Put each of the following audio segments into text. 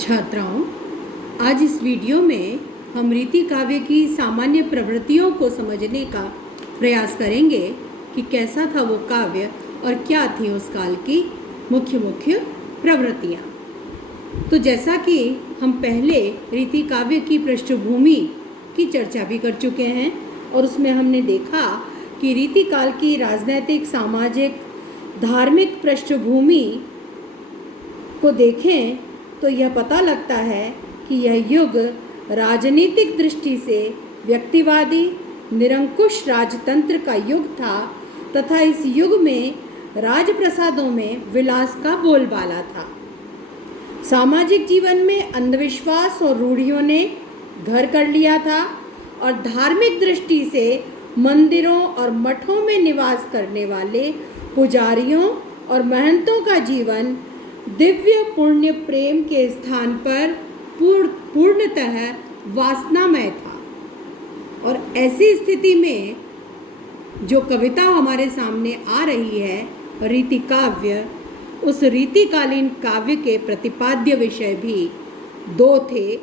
छात्राओं, आज इस वीडियो में हम रीति काव्य की सामान्य प्रवृत्तियों को समझने का प्रयास करेंगे कि कैसा था वो काव्य और क्या थी उस काल की मुख्य प्रवृत्तियाँ। तो जैसा कि हम पहले रीति काव्य की पृष्ठभूमि की चर्चा भी कर चुके हैं और उसमें हमने देखा कि रीति काल की राजनैतिक, सामाजिक, धार्मिक पृष्ठभूमि को देखें तो यह पता लगता है कि यह युग राजनीतिक दृष्टि से व्यक्तिवादी निरंकुश राजतंत्र का युग था तथा इस युग में राजप्रसादों में विलास का बोलबाला था। सामाजिक जीवन में अंधविश्वास और रूढ़ियों ने घर कर लिया था और धार्मिक दृष्टि से मंदिरों और मठों में निवास करने वाले पुजारियों और महंतों का जीवन दिव्य पुण्य प्रेम के स्थान पर पूर्णतः वासनामय था। और ऐसी स्थिति में जो कविता हमारे सामने आ रही है रीति काव्य, उस रीतिकालीन काव्य के प्रतिपाद्य विषय भी दो थे: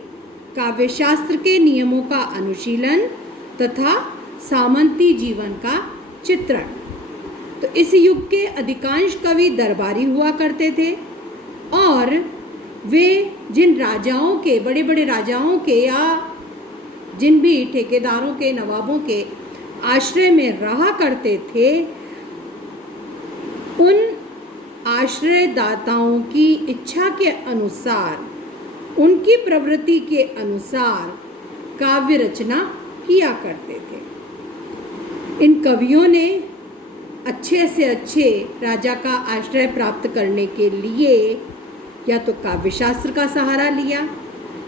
काव्य शास्त्र के नियमों का अनुशीलन तथा सामंती जीवन का चित्रण। तो इस युग के अधिकांश कवि दरबारी हुआ करते थे और वे जिन राजाओं के, बड़े बड़े राजाओं के या जिन भी ठेकेदारों के, नवाबों के आश्रय में रहा करते थे, उन आश्रयदाताओं की इच्छा के अनुसार, उनकी प्रवृत्ति के अनुसार काव्य रचना किया करते थे। इन कवियों ने अच्छे से अच्छे राजा का आश्रय प्राप्त करने के लिए या तो काव्य शास्त्र का सहारा लिया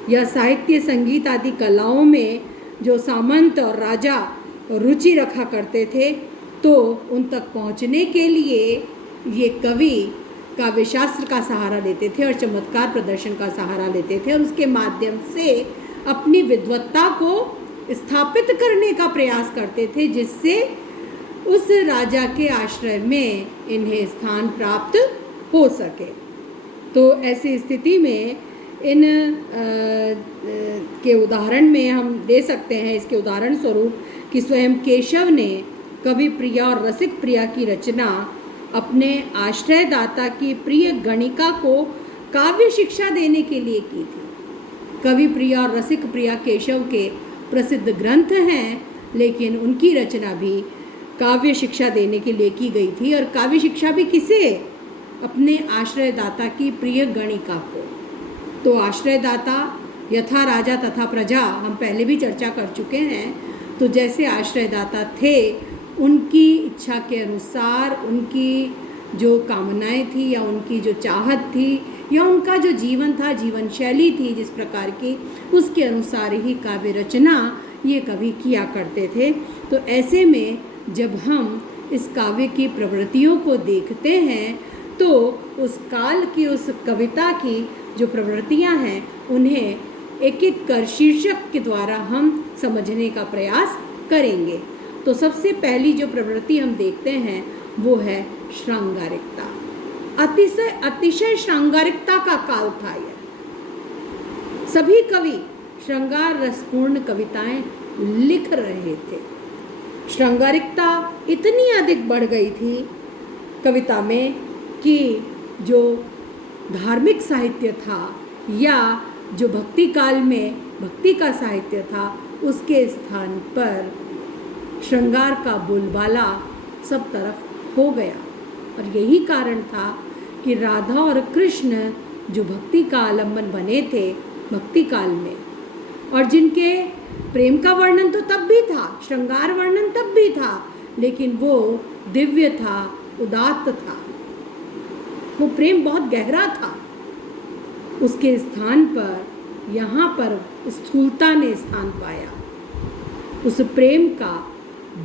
या साहित्य, संगीत आदि कलाओं में जो सामंत और राजा रुचि रखा करते थे, तो उन तक पहुंचने के लिए ये कवि काव्य शास्त्र का सहारा लेते थे और चमत्कार प्रदर्शन का सहारा लेते थे और उसके माध्यम से अपनी विद्वत्ता को स्थापित करने का प्रयास करते थे, जिससे उस राजा के आश्रय में इन्हें स्थान प्राप्त हो सके। तो ऐसी स्थिति में इन के उदाहरण में हम दे सकते हैं, इसके उदाहरण स्वरूप कि स्वयं केशव ने कवि प्रिया और रसिक प्रिया की रचना अपने आश्रयदाता की प्रिय गणिका को काव्य शिक्षा देने के लिए की थी। कवि प्रिया और रसिक प्रिया केशव के प्रसिद्ध ग्रंथ हैं, लेकिन उनकी रचना भी काव्य शिक्षा देने के लिए की गई थी। और काव्य शिक्षा भी किसे? अपने आश्रयदाता की प्रिय गणिका को। तो आश्रयदाता यथा राजा तथा प्रजा हम पहले भी चर्चा कर चुके हैं। तो जैसे आश्रयदाता थे, उनकी इच्छा के अनुसार, उनकी जो कामनाएं थी या उनकी जो चाहत थी या उनका जो जीवन था, जीवन शैली थी जिस प्रकार की, उसके अनुसार ही काव्य रचना ये कवि किया करते थे। तो ऐसे में जब हम इस काव्य की प्रवृत्तियों को देखते हैं तो उस काल की, उस कविता की जो प्रवृत्तियां हैं, उन्हें एक एक कर शीर्षक के द्वारा हम समझने का प्रयास करेंगे। तो सबसे पहली जो प्रवृत्ति हम देखते हैं वो है श्रृंगारिकता। अतिशय श्रृंगारिकता का काल था यह। सभी कवि श्रृंगार रसपूर्ण कविताएं लिख रहे थे। श्रृंगारिकता इतनी अधिक बढ़ गई थी कविता में कि जो धार्मिक साहित्य था या जो भक्ति काल में भक्ति का साहित्य था, उसके स्थान पर श्रृंगार का बोलबाला सब तरफ हो गया। और यही कारण था कि राधा और कृष्ण जो भक्ति का आलंबन बने थे भक्ति काल में, और जिनके प्रेम का वर्णन तो तब भी था, श्रृंगार वर्णन तब भी था, लेकिन वो दिव्य था, उदात्त था, वो प्रेम बहुत गहरा था। उसके स्थान पर यहाँ पर स्थूलता ने स्थान पाया। उस प्रेम का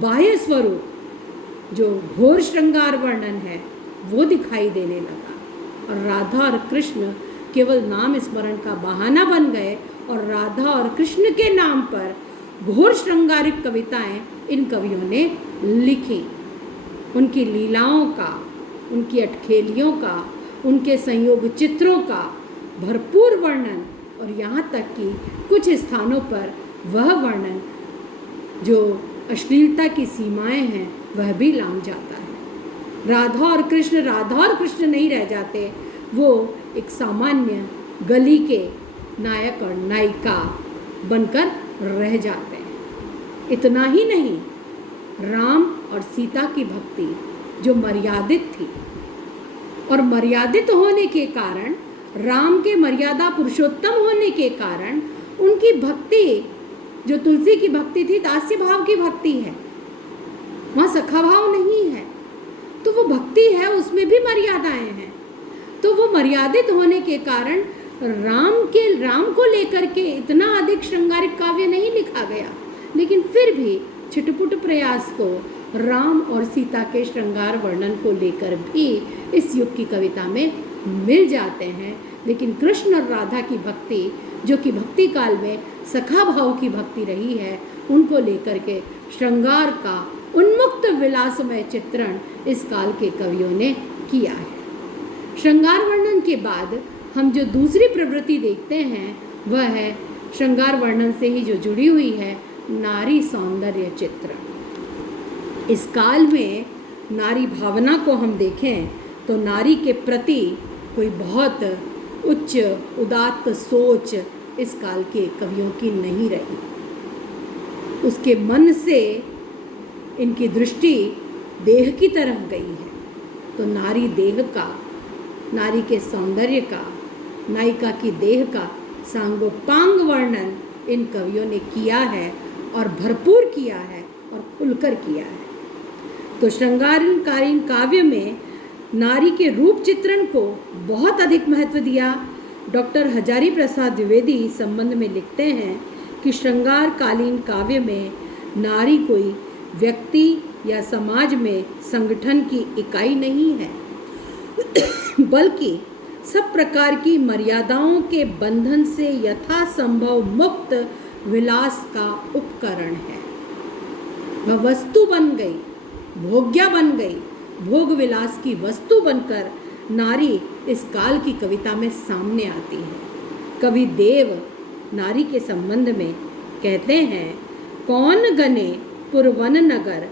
बाह्य स्वरूप जो घोर श्रृंगार वर्णन है वो दिखाई देने लगा और राधा और कृष्ण केवल नाम स्मरण का बहाना बन गए और राधा और कृष्ण के नाम पर घोर श्रृंगारिक कविताएं इन कवियों ने लिखी। उनकी लीलाओं का, उनकी अटखेलियों का, उनके संयोग चित्रों का भरपूर वर्णन और यहाँ तक कि कुछ स्थानों पर वह वर्णन जो अश्लीलता की सीमाएं हैं वह भी लांघ जाता है। राधा और कृष्ण नहीं रह जाते, वो एक सामान्य गली के नायक और नायिका बनकर रह जाते हैं। इतना ही नहीं, राम और सीता की भक्ति जो मर्यादित थी और मर्यादित होने के कारण, राम के मर्यादा पुरुषोत्तम होने के कारण उनकी भक्ति जो तुलसी की भक्ति थी दास्य भाव की भक्ति है, वहाँ सखा भाव नहीं है। तो वो भक्ति है, उसमें भी मर्यादाएं हैं। तो वो मर्यादित होने के कारण राम को लेकर के इतना अधिक श्रृंगारिक काव्य नहीं लिखा गया, लेकिन फिर भी छिटपुट प्रयास तो राम और सीता के श्रृंगार वर्णन को लेकर भी इस युग की कविता में मिल जाते हैं। लेकिन कृष्ण और राधा की भक्ति, जो कि भक्ति काल में सखा भाव की भक्ति रही है, उनको लेकर के श्रृंगार का उन्मुक्त विलासमय चित्रण इस काल के कवियों ने किया है। श्रृंगार वर्णन के बाद हम जो दूसरी प्रवृत्ति देखते हैं वह है श्रृंगार वर्णन से ही जो जुड़ी हुई है नारी सौंदर्य चित्रण। इस काल में नारी भावना को हम देखें तो नारी के प्रति कोई बहुत उच्च उदात्त सोच इस काल के कवियों की नहीं रही। उसके मन से इनकी दृष्टि देह की तरफ गई है। तो नारी देह का, नारी के सौंदर्य का, नायिका की देह का सांगोपांग वर्णन इन कवियों ने किया है और भरपूर किया है और खुलकर किया है। तो श्रृंगारकालीन काव्य में नारी के रूप चित्रण को बहुत अधिक महत्व दिया। डॉक्टर हजारी प्रसाद द्विवेदी इस संबंध में लिखते हैं कि श्रृंगारकालीन काव्य में नारी कोई व्यक्ति या समाज में संगठन की इकाई नहीं है, बल्कि सब प्रकार की मर्यादाओं के बंधन से यथासंभव मुक्त विलास का उपकरण है। वह वस्तु बन गई, भोग्या बन गई, भोग विलास की वस्तु बनकर नारी इस काल की कविता में सामने आती है। कवि देव नारी के संबंध में कहते हैं, कौन गने पुरवन नगर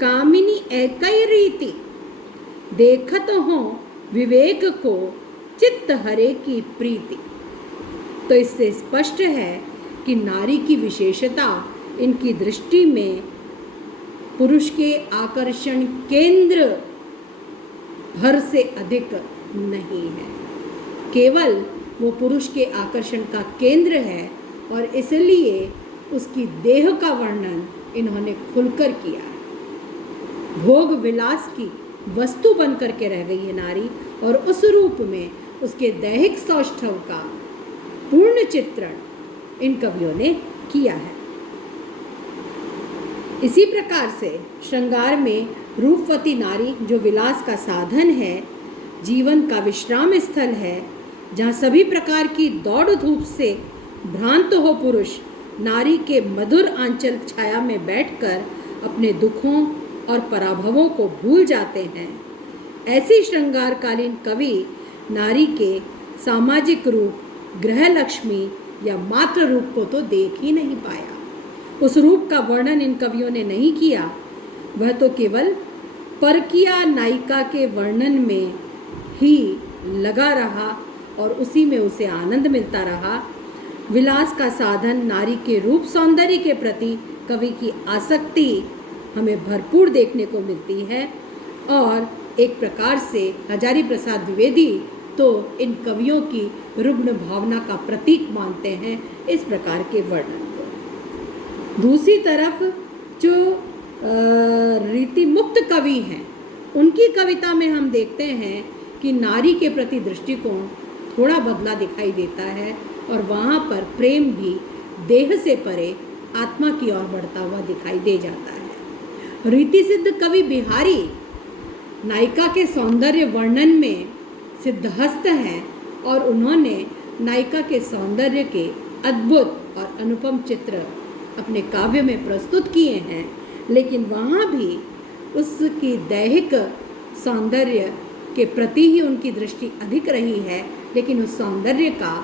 कामिनी एकई रीति, देखत हो विवेक को चित्त हरे की प्रीति। तो इससे स्पष्ट है कि नारी की विशेषता इनकी दृष्टि में पुरुष के आकर्षण केंद्र भर से अधिक नहीं है, केवल वो पुरुष के आकर्षण का केंद्र है और इसलिए उसकी देह का वर्णन इन्होंने खुलकर किया है। भोग विलास की वस्तु बनकर के रह गई है नारी और उस रूप में उसके दैहिक सौष्ठव का पूर्ण चित्रण इन कवियों ने किया है। इसी प्रकार से श्रृंगार में रूपवती नारी जो विलास का साधन है, जीवन का विश्राम स्थल है, जहाँ सभी प्रकार की दौड़ धूप से भ्रांत हो पुरुष नारी के मधुर आंचल छाया में बैठकर अपने दुखों और पराभवों को भूल जाते हैं। ऐसी श्रृंगारकालीन कवि नारी के सामाजिक रूप गृह लक्ष्मी या मातृ रूप को तो देख ही नहीं पाया। उस रूप का वर्णन इन कवियों ने नहीं किया, वह तो केवल परकिया नायिका के वर्णन में ही लगा रहा और उसी में उसे आनंद मिलता रहा। विलास का साधन नारी के रूप सौंदर्य के प्रति कवि की आसक्ति हमें भरपूर देखने को मिलती है और एक प्रकार से हजारी प्रसाद द्विवेदी तो इन कवियों की रुग्ण भावना का प्रतीक मानते हैं इस प्रकार के वर्णन को। दूसरी तरफ जो रीति मुक्त कवि हैं, उनकी कविता में हम देखते हैं कि नारी के प्रति दृष्टिकोण थोड़ा बदला दिखाई देता है और वहाँ पर प्रेम भी देह से परे आत्मा की ओर बढ़ता हुआ दिखाई दे जाता है। रीति सिद्ध कवि बिहारी नायिका के सौंदर्य वर्णन में सिद्धहस्त हैं और उन्होंने नायिका के सौंदर्य के अद्भुत और अनुपम चित्र अपने काव्य में प्रस्तुत किए हैं, लेकिन वहाँ भी उसकी दैहिक सौंदर्य के प्रति ही उनकी दृष्टि अधिक रही है, लेकिन उस सौंदर्य का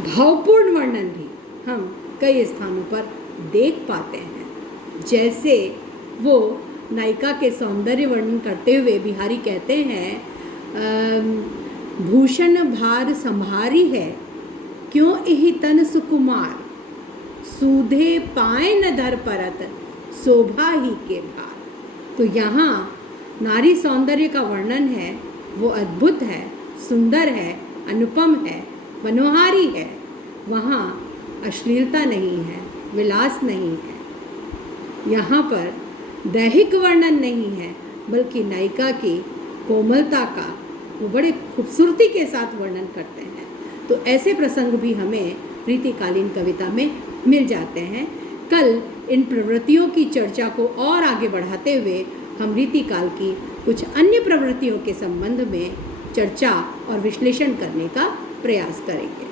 भावपूर्ण वर्णन भी हम कई स्थानों पर देख पाते हैं। जैसे वो नायिका के सौंदर्य वर्णन करते हुए बिहारी कहते हैं, भूषण भार संभारी है, क्यों एहि तन सुकुमार, सूधे पाए न धर परत, शोभा ही के भार। तो यहाँ नारी सौंदर्य का वर्णन है, वो अद्भुत है, सुंदर है, अनुपम है, मनोहारी है। वहाँ अश्लीलता नहीं है, विलास नहीं है। यहाँ पर दैहिक वर्णन नहीं है, बल्कि नायिका की कोमलता का वो बड़े खूबसूरती के साथ वर्णन करते हैं। तो ऐसे प्रसंग भी हमें रीतिकालीन कविता में मिल जाते हैं। कल इन प्रवृत्तियों की चर्चा को और आगे बढ़ाते हुए हम रीतिकाल की कुछ अन्य प्रवृत्तियों के संबंध में चर्चा और विश्लेषण करने का प्रयास करेंगे।